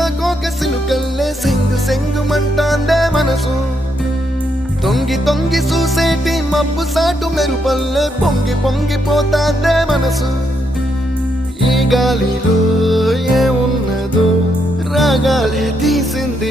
సీతాకోక సిలుకల్లే సెంగు సెంగుమంటాందే మనసు తొంగి తొంగి చూసేటి మబ్బు సాటు మెరుపల్లే పొంగి పొంగిపోతాందే మనసు ఈ గాలిలో ఏమున్నదో రాగాలే తీసింది